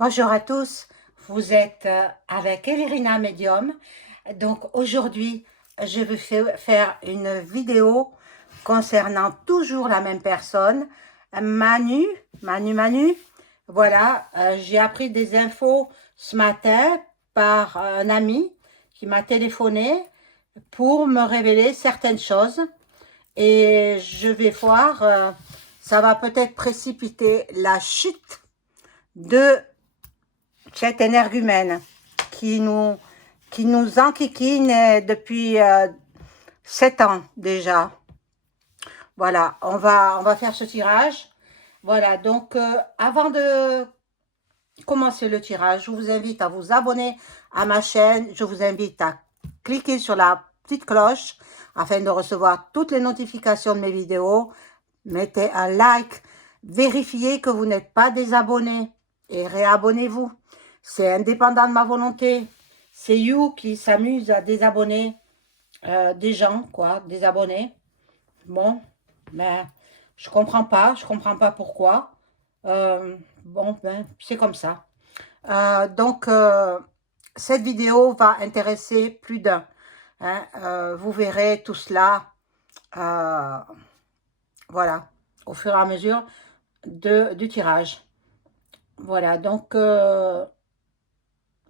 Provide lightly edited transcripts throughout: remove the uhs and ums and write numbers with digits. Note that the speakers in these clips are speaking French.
Bonjour à tous, vous êtes avec Elirina Medium. Donc aujourd'hui, je vais faire une vidéo concernant toujours la même personne, Manu. Voilà, j'ai appris des infos ce matin par un ami qui m'a téléphoné pour me révéler certaines choses. Et je vais voir, ça va peut-être précipiter la chute de cet énergumène qui nous, qui nous enquiquine depuis 7 ans déjà. Voilà, on va faire ce tirage. Voilà, donc avant de commencer le tirage, je vous invite à vous abonner à ma chaîne. Je vous invite à cliquer sur la petite cloche afin de recevoir toutes les notifications de mes vidéos. Mettez un like, vérifiez que vous n'êtes pas désabonné et réabonnez-vous. C'est indépendant de ma volonté. C'est You qui s'amuse à désabonner des gens, quoi, désabonner. Bon, mais je comprends pas pourquoi. Bon, ben, c'est comme ça. Donc, cette vidéo va intéresser plus d'un. Hein, vous verrez tout cela, voilà, au fur et à mesure du tirage. Voilà, donc,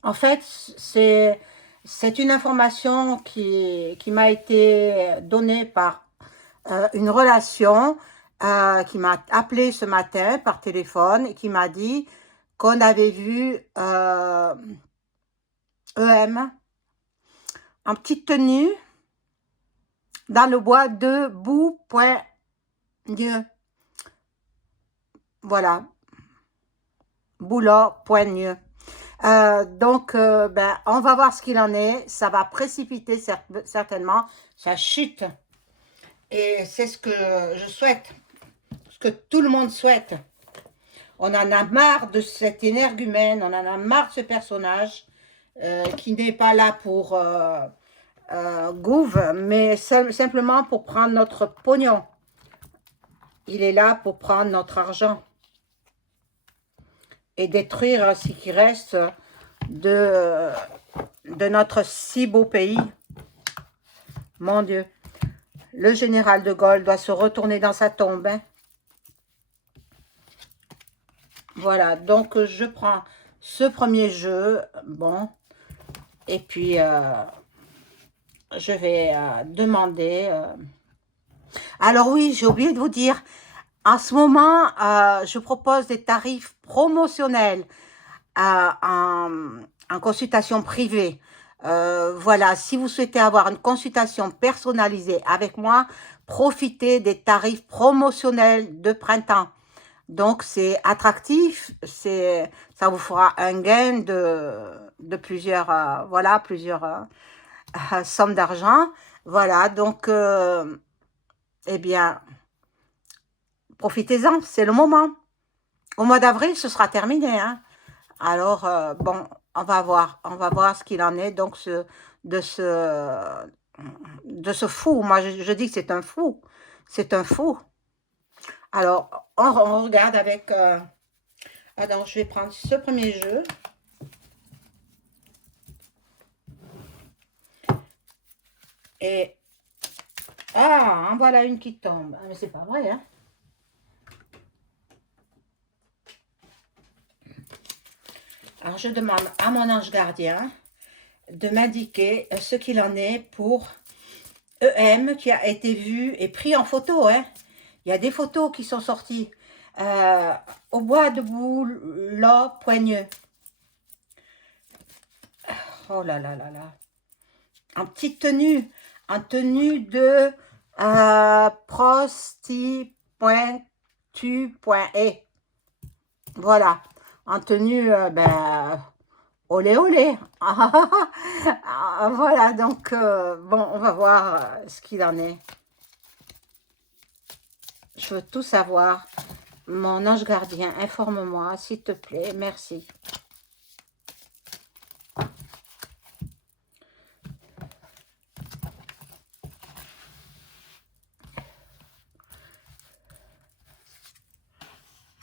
en fait, c'est une information qui m'a été donnée par une relation qui m'a appelé ce matin par téléphone et qui m'a dit qu'on avait vu EM en petite tenue dans le bois de Boupoigneux. Voilà, Boulogne-Poigneux. Donc, ben, on va voir ce qu'il en est. Ça va précipiter certainement sa chute. Et c'est ce que je souhaite, ce que tout le monde souhaite. On en a marre de cet énergumène, on en a marre de ce personnage qui n'est pas là pour gouve, mais simplement pour prendre notre pognon. Il est là pour prendre notre argent et détruire ce qui reste de notre si beau pays. Mon Dieu. Le général de Gaulle doit se retourner dans sa tombe. Hein. Voilà, donc je prends ce premier jeu. Bon, et puis je vais demander... Alors oui, j'ai oublié de vous dire, en ce moment, je propose des tarifs promotionnels en consultation privée. Voilà, si vous souhaitez avoir une consultation personnalisée avec moi, profitez des tarifs promotionnels de printemps. Donc, c'est attractif, ça vous fera un gain de plusieurs, voilà, plusieurs sommes d'argent. Voilà, donc, eh bien, profitez-en, c'est le moment. Au mois d'avril, ce sera terminé, hein. Alors, bon, on va voir ce qu'il en est, donc, de ce, de ce fou. Moi, je dis que c'est un fou. C'est un fou. Alors, on regarde avec... alors, je vais prendre ce premier jeu. Et... ah, en voilà une qui tombe. Ah, mais c'est pas vrai, hein. Alors, je demande à mon ange gardien de m'indiquer ce qu'il en est pour EM qui a été vu et pris en photo. Hein. Il y a des photos qui sont sorties au bois de Boulogne-Poigneux. Oh là là là là. En petite tenue, en tenue de prosti.tu.e. Voilà, en tenue, ben, olé olé. Voilà, donc, bon, on va voir ce qu'il en est. Je veux tout savoir. Mon ange gardien, informe-moi, s'il te plaît. Merci.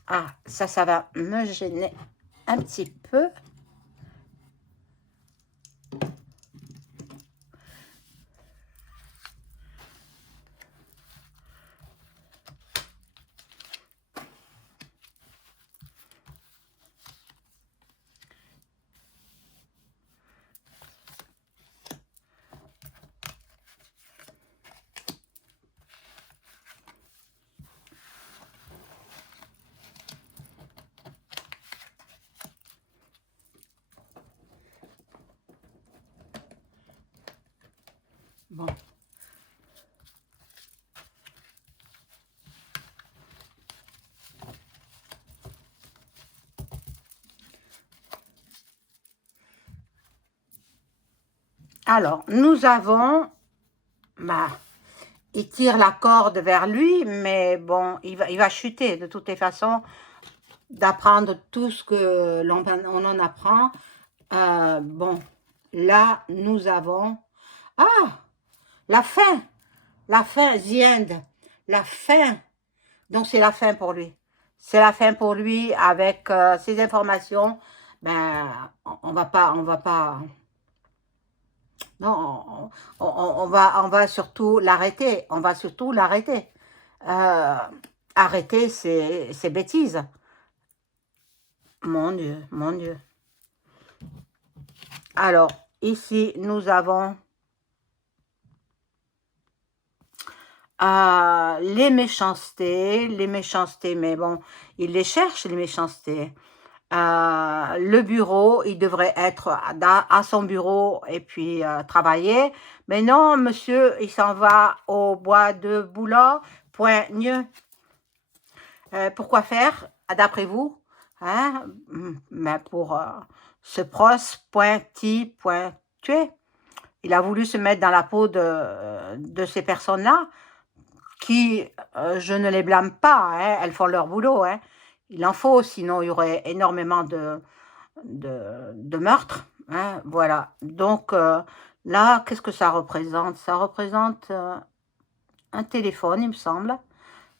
Ah, ça va me gêner. un petit peu. Bon. Alors, nous avons, bah, il tire la corde vers lui, mais bon, il va chuter de toutes les façons, d'apprendre tout ce que on en apprend. Bon, là, nous avons, ah, la fin, the end, la fin. Donc, c'est la fin pour lui. C'est la fin pour lui avec ces informations. Ben, on va pas, non, on va surtout l'arrêter. On va surtout l'arrêter. Euh, Arrêter ces bêtises. Mon Dieu, mon Dieu. Alors, ici, nous avons les méchancetés, mais bon, il les cherche, les méchancetés. Le bureau, il devrait être à son bureau et puis travailler. Mais non, monsieur, il s'en va au bois de Boulogne, point mieux. Pourquoi faire, d'après vous, hein? Mais pour ce pros, point ti, point tuer. Il a voulu se mettre dans la peau de ces personnes-là, qui, je ne les blâme pas, hein, elles font leur boulot, hein. Il en faut, sinon il y aurait énormément de meurtres, hein, voilà. Donc là, qu'est-ce que ça représente? Ça représente un téléphone, il me semble.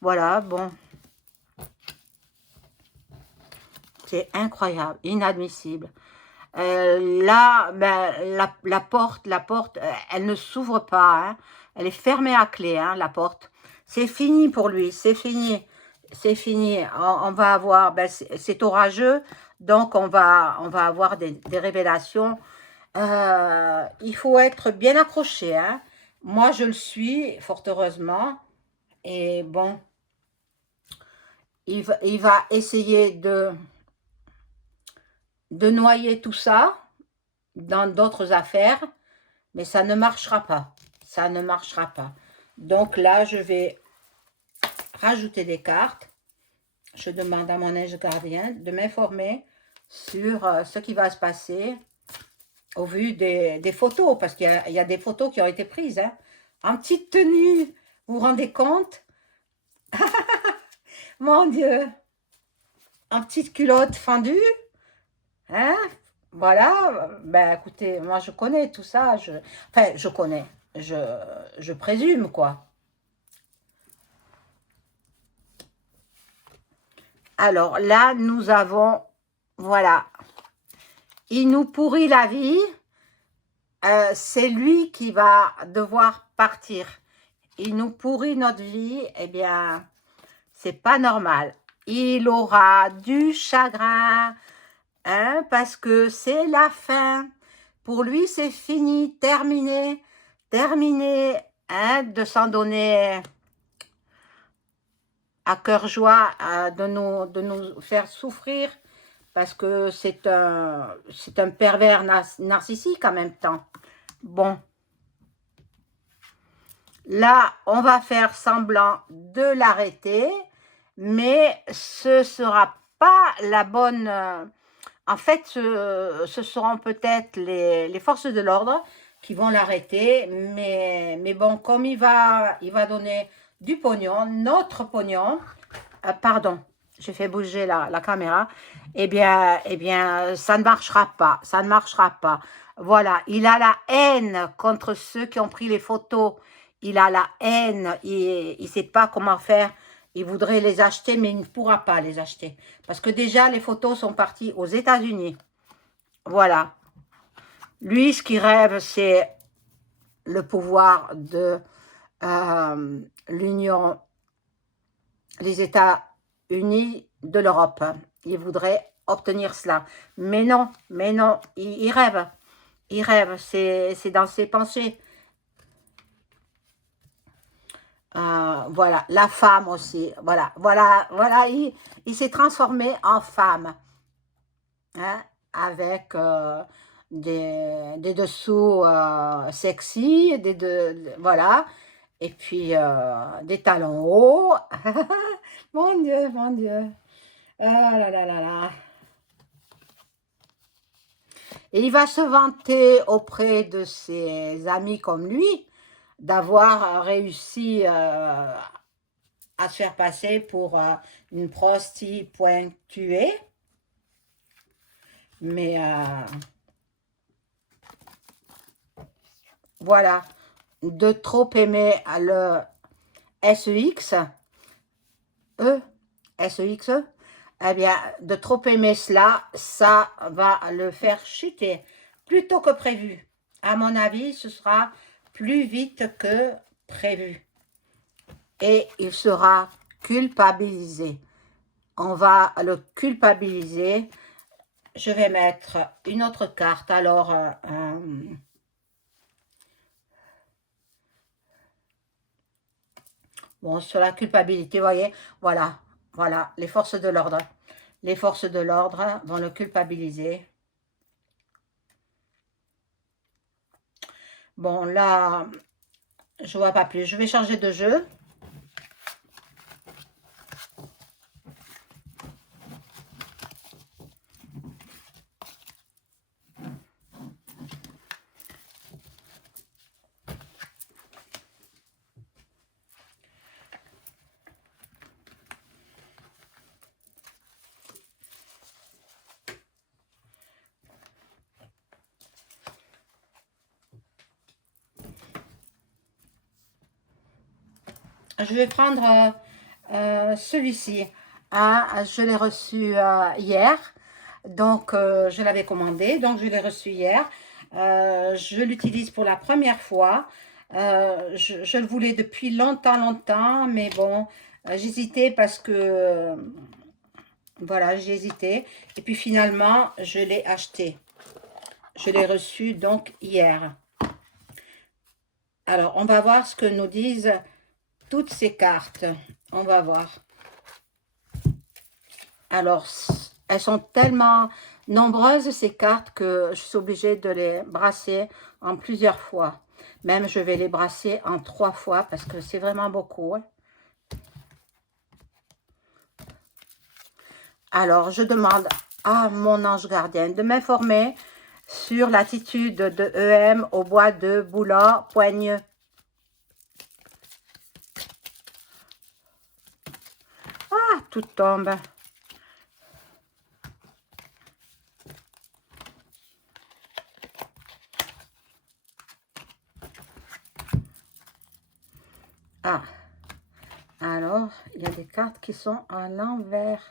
Voilà, bon. C'est incroyable, inadmissible. Là, ben, la porte, elle ne s'ouvre pas, hein. Elle est fermée à clé, hein, la porte. C'est fini pour lui, c'est fini. C'est fini. On va avoir, ben, c'est orageux, donc on va avoir des révélations. Il faut être bien accroché, hein. Moi, je le suis, fort heureusement. Et bon, il va essayer de noyer tout ça dans d'autres affaires, mais ça ne marchera pas. Ça ne marchera pas. Donc là, je vais rajouter des cartes. Je demande à mon ange gardien de m'informer sur ce qui va se passer au vu des photos, parce qu'il y a des photos qui ont été prises, hein, en petite tenue. Vous vous rendez compte? Mon Dieu! En petite culotte fendue, hein? Voilà, ben écoutez, moi je connais tout ça, enfin je connais, je présume quoi. Alors là, nous avons, voilà, il nous pourrit la vie, c'est lui qui va devoir partir. Il nous pourrit notre vie, eh bien, c'est pas normal. Il aura du chagrin, hein, parce que c'est la fin. Pour lui, c'est fini, terminé, hein, de s'en donner à cœur joie, de nous faire souffrir, parce que c'est un pervers narcissique en même temps. Bon, là, on va faire semblant de l'arrêter, mais ce sera pas la bonne... en fait, ce seront peut-être les forces de l'ordre qui vont l'arrêter, mais bon, comme il va donner du pognon, notre pognon, pardon, j'ai fait bouger la caméra, eh bien, ça ne marchera pas, ça ne marchera pas. Voilà, il a la haine contre ceux qui ont pris les photos, il a la haine, il ne sait pas comment faire, Il voudrait les acheter, mais il ne pourra pas les acheter. Parce que déjà, les photos sont parties aux États-Unis. Voilà. Lui, ce qu'il rêve, c'est le pouvoir de l'Union, les États-Unis de l'Europe. Il voudrait obtenir cela. Mais non, il rêve. Il rêve, c'est dans ses pensées. Voilà, la femme aussi. Voilà, il s'est transformé en femme. Hein, avec des dessous sexy, voilà. Et puis des talons hauts. Mon Dieu, mon Dieu. Ah là là là là. Et il va se vanter auprès de ses amis comme lui d'avoir réussi à se faire passer pour une prostituée. Mais voilà, de trop aimer le SEX, SEX, eh bien, de trop aimer cela, ça va le faire chuter plus tôt que prévu. À mon avis, ce sera plus vite que prévu. Et il sera culpabilisé. On va le culpabiliser. Je vais mettre une autre carte. Alors, bon, sur la culpabilité, vous voyez, voilà, les forces de l'ordre. Les forces de l'ordre vont le culpabiliser. Bon, là, je vois pas plus. Je vais changer de jeu. Je vais prendre celui-ci. Ah, je l'ai reçu hier. Donc, je l'avais commandé. Donc, je l'ai reçu hier. Je l'utilise pour la première fois. Je le voulais depuis longtemps. Mais bon, j'hésitais parce que... voilà, j'ai hésité. Et puis finalement, je l'ai acheté. Je l'ai reçu donc hier. Alors, on va voir ce que nous disent toutes ces cartes. On va voir. Alors, elles sont tellement nombreuses, ces cartes, que je suis obligée de les brasser en plusieurs fois. Même, je vais les brasser en 3 fois parce que c'est vraiment beaucoup. Hein. Alors, je demande à mon ange gardien de m'informer sur l'attitude de EM au bois de Boulogne-Poigneux. Ah, tout tombe. Ah, alors, il y a des cartes qui sont à l'envers.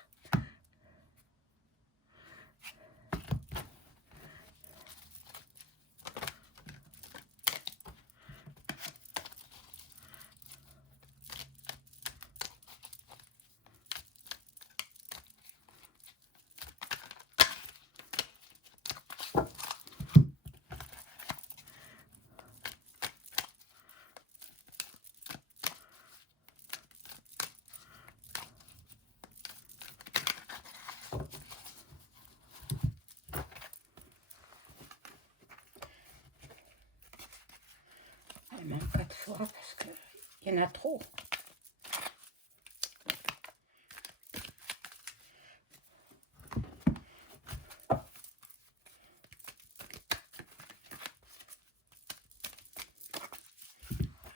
Même 4 fois parce qu'il y en a trop.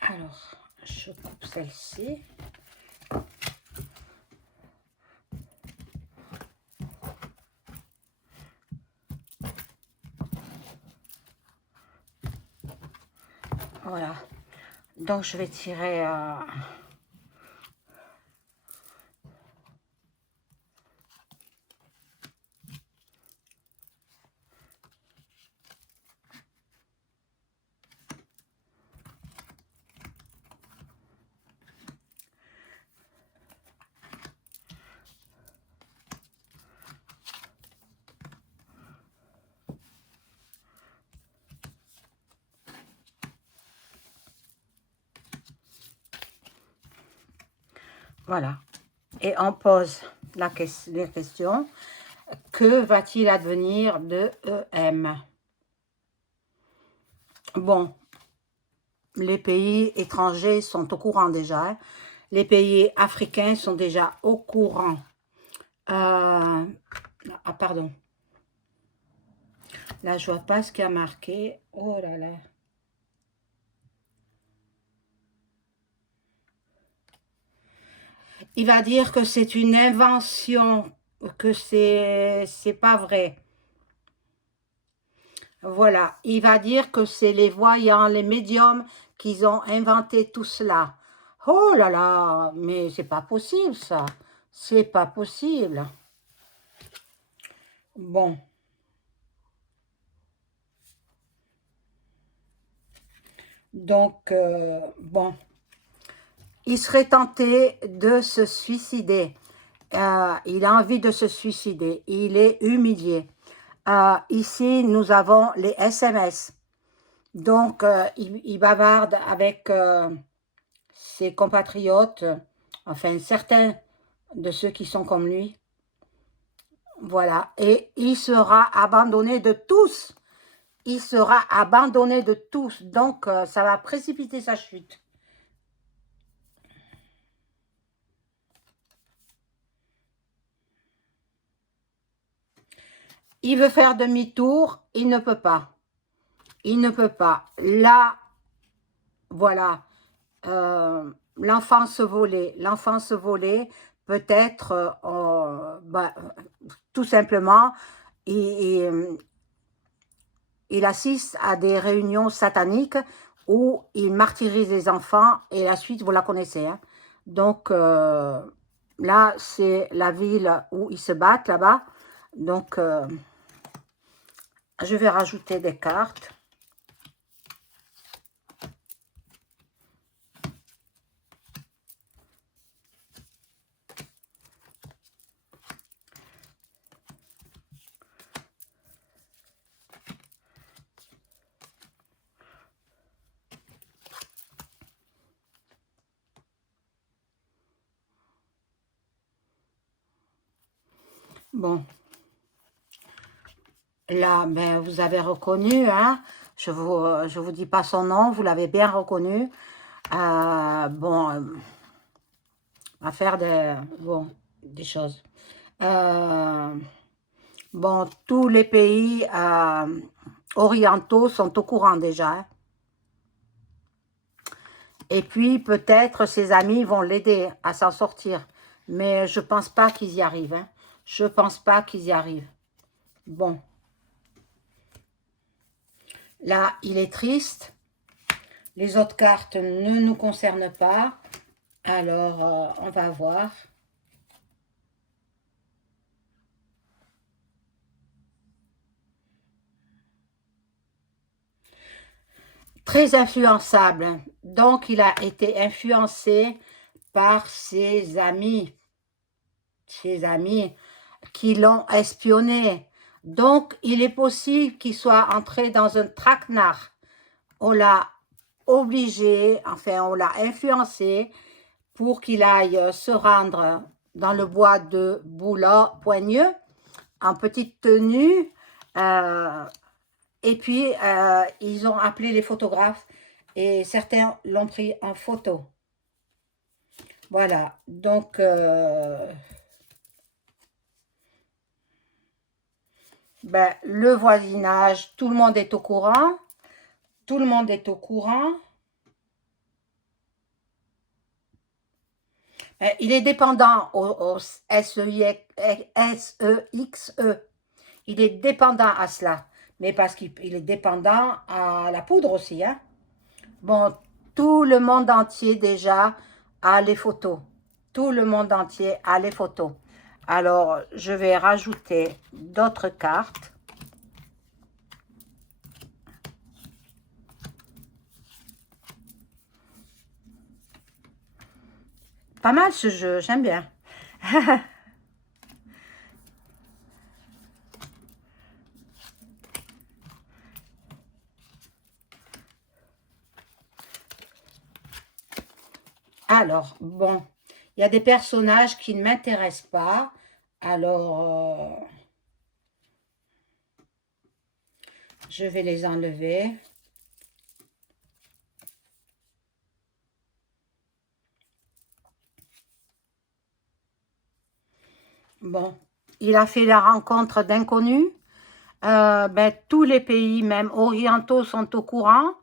Alors, je coupe celle-ci. Voilà. Donc, je vais tirer... Voilà. Et on pose les questions. Que va-t-il advenir de EM? Bon, les pays étrangers sont au courant déjà. Hein. Les pays africains sont déjà au courant. Ah, pardon. Là, je vois pas ce qu'il y a marqué. Oh là là. Il va dire que c'est une invention, que c'est pas vrai. Voilà, il va dire que c'est les voyants, les médiums qui ont inventé tout cela. Oh là là, mais c'est pas possible ça. C'est pas possible. Bon. Donc, bon. Il serait tenté de se suicider. Il a envie de se suicider. Il est humilié. Ici, nous avons les SMS. Donc, il bavarde avec ses compatriotes, enfin certains de ceux qui sont comme lui. Voilà. Et il sera abandonné de tous. Il sera abandonné de tous. Donc, ça va précipiter sa chute. Il veut faire demi-tour, il ne peut pas. Il ne peut pas. Là, voilà, l'enfance volée, peut-être, tout simplement, il assiste à des réunions sataniques où il martyrise les enfants, et la suite, vous la connaissez. Hein. Donc, là, c'est la ville où ils se battent, là-bas. Donc, je vais rajouter des cartes. Bon, là, ben, vous avez reconnu, hein. Je vous dis pas son nom, vous l'avez bien reconnu. Bon, à faire des choses. Bon, tous les pays orientaux sont au courant déjà. Hein. Et puis, peut-être ses amis vont l'aider à s'en sortir. Mais je pense pas qu'ils y arrivent. Hein. Je pense pas qu'ils y arrivent. Bon. Là, il est triste. Les autres cartes ne nous concernent pas. Alors, on va voir. Très influençable. Donc, il a été influencé par ses amis qui l'ont espionné. Donc, il est possible qu'il soit entré dans un traquenard. On l'a obligé, enfin, on l'a influencé pour qu'il aille se rendre dans le bois de Boulogne-Poigneux en petite tenue. Et puis, ils ont appelé les photographes et certains l'ont pris en photo. Voilà, donc, ben, le voisinage, tout le monde est au courant. Tout le monde est au courant. Il est dépendant au SEXE. Il est dépendant à cela. Mais parce qu'il est dépendant à la poudre aussi. Hein. Bon, tout le monde entier déjà a les photos. Tout le monde entier a les photos. Alors, je vais rajouter d'autres cartes. Pas mal ce jeu, j'aime bien. Alors, bon, Il y a des personnages qui ne m'intéressent pas. Alors, je vais les enlever. Bon, il a fait la rencontre d'inconnus. Ben, tous les pays, même orientaux, sont au courant.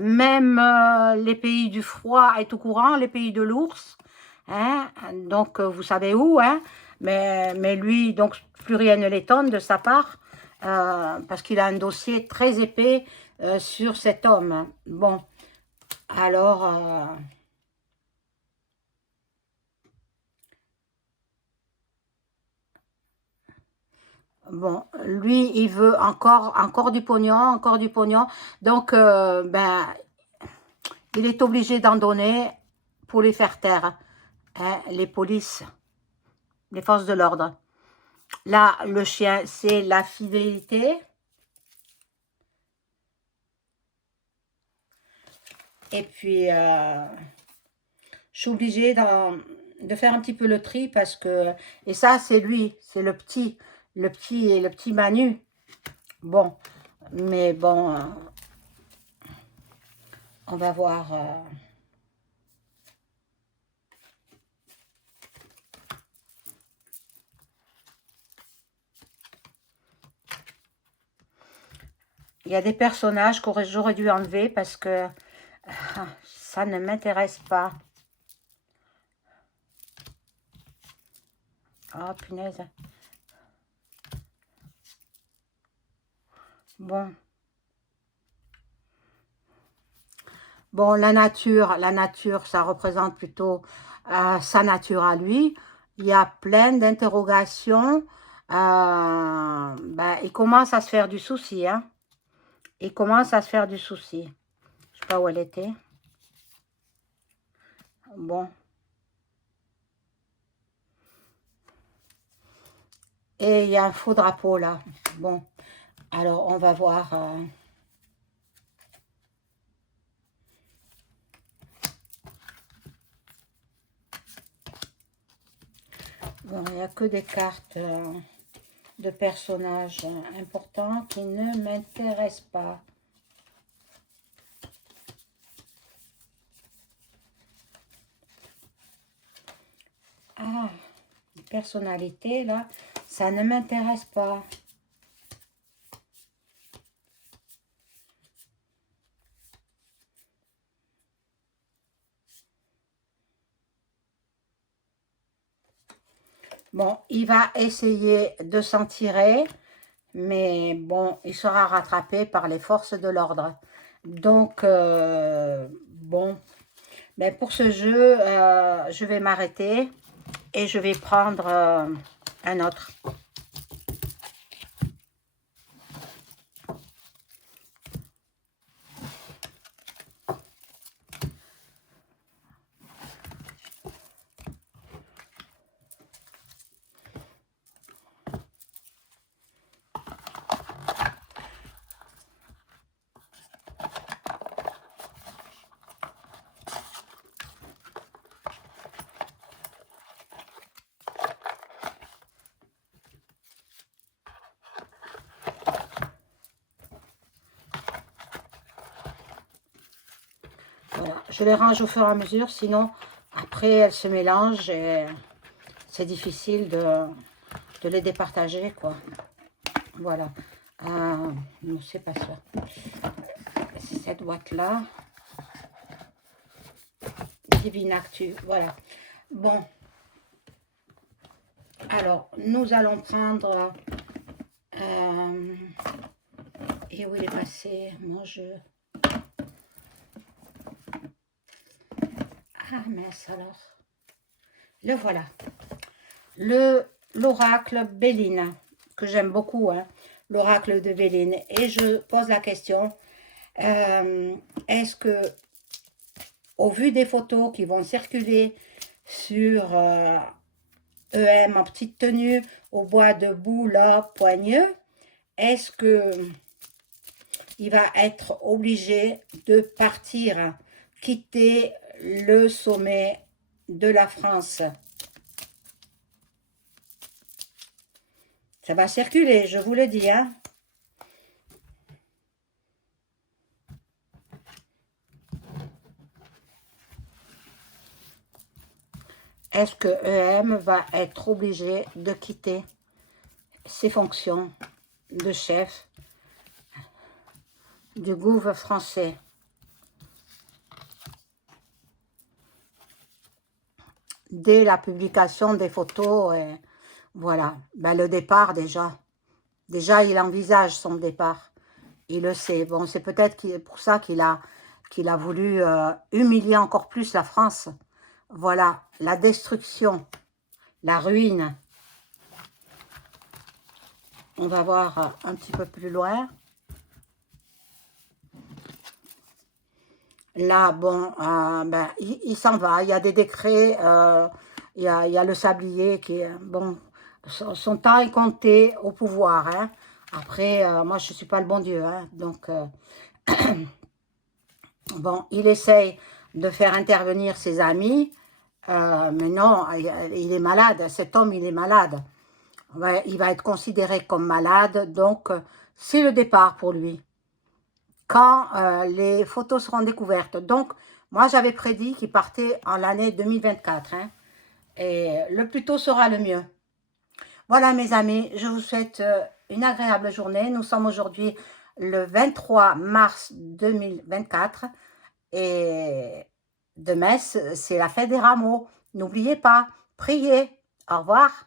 Même les pays du froid est au courant, les pays de l'ours. Hein? Donc, vous savez où, hein? Mais lui, donc, plus rien ne l'étonne de sa part, parce qu'il a un dossier très épais sur cet homme. Bon, alors... bon, lui, il veut encore du pognon, encore du pognon. Donc, ben, il est obligé d'en donner pour les faire taire, hein, les polices, les forces de l'ordre. Là, le chien, c'est la fidélité. Et puis, je suis obligée de faire un petit peu le tri parce que... Et ça, c'est lui, c'est le petit Manu. Bon, mais bon, on va voir... Il y a des personnages que j'aurais dû enlever parce que ça ne m'intéresse pas. Oh, punaise. Bon. Bon, la nature, ça représente plutôt sa nature à lui. Il y a plein d'interrogations. Ben, il commence à se faire du souci, hein. Il commence à se faire du souci. Je sais pas où elle était. Bon. Et il y a un faux drapeau là. Bon. Alors, on va voir... Bon, il n'y a que des cartes de personnages importants qui ne m'intéressent pas. Ah, personnalité, là, ça ne m'intéresse pas. Bon, il va essayer de s'en tirer, mais bon, il sera rattrapé par les forces de l'ordre. Donc, bon, ben pour ce jeu, je vais m'arrêter et je vais prendre un autre. Voilà, je les range au fur et à mesure, sinon après elles se mélangent et c'est difficile de les départager, quoi. Voilà. Non, c'est pas ça. C'est cette boîte-là. Divine Actu, voilà. Bon. Alors, nous allons prendre... et où il est passé mon jeu? Ah, mince alors. Le voilà. L'oracle Béline, que j'aime beaucoup, hein, l'oracle de Béline. Et je pose la question, est-ce que, au vu des photos qui vont circuler sur EM en petite tenue, au bois de Boula poigneux, est-ce que il va être obligé de partir, quitter le sommet de la France. Ça va circuler, je vous le dis, hein. Est-ce que EM va être obligé de quitter ses fonctions de chef du gouvernement français? Dès la publication des photos, voilà, ben, le départ déjà. Déjà, il envisage son départ. Il le sait. Bon, c'est peut-être pour ça qu'il a voulu humilier encore plus la France. Voilà, la destruction, la ruine. On va voir un petit peu plus loin. Là, bon, ben, il s'en va. Il y a des décrets. Il y a le sablier qui est... Bon, son temps est compté au pouvoir. Hein. Après, moi, je ne suis pas le bon Dieu. Hein, donc, bon, il essaye de faire intervenir ses amis. Mais non, il est malade. Cet homme, il est malade. Il va être considéré comme malade. Donc, c'est le départ pour lui. Quand les photos seront découvertes. Donc, moi, j'avais prédit qu'il partait en l'année 2024. Hein, et le plus tôt sera le mieux. Voilà, mes amis, je vous souhaite une agréable journée. Nous sommes aujourd'hui le 23 mars 2024. Et demain, c'est la fête des rameaux. N'oubliez pas, priez. Au revoir.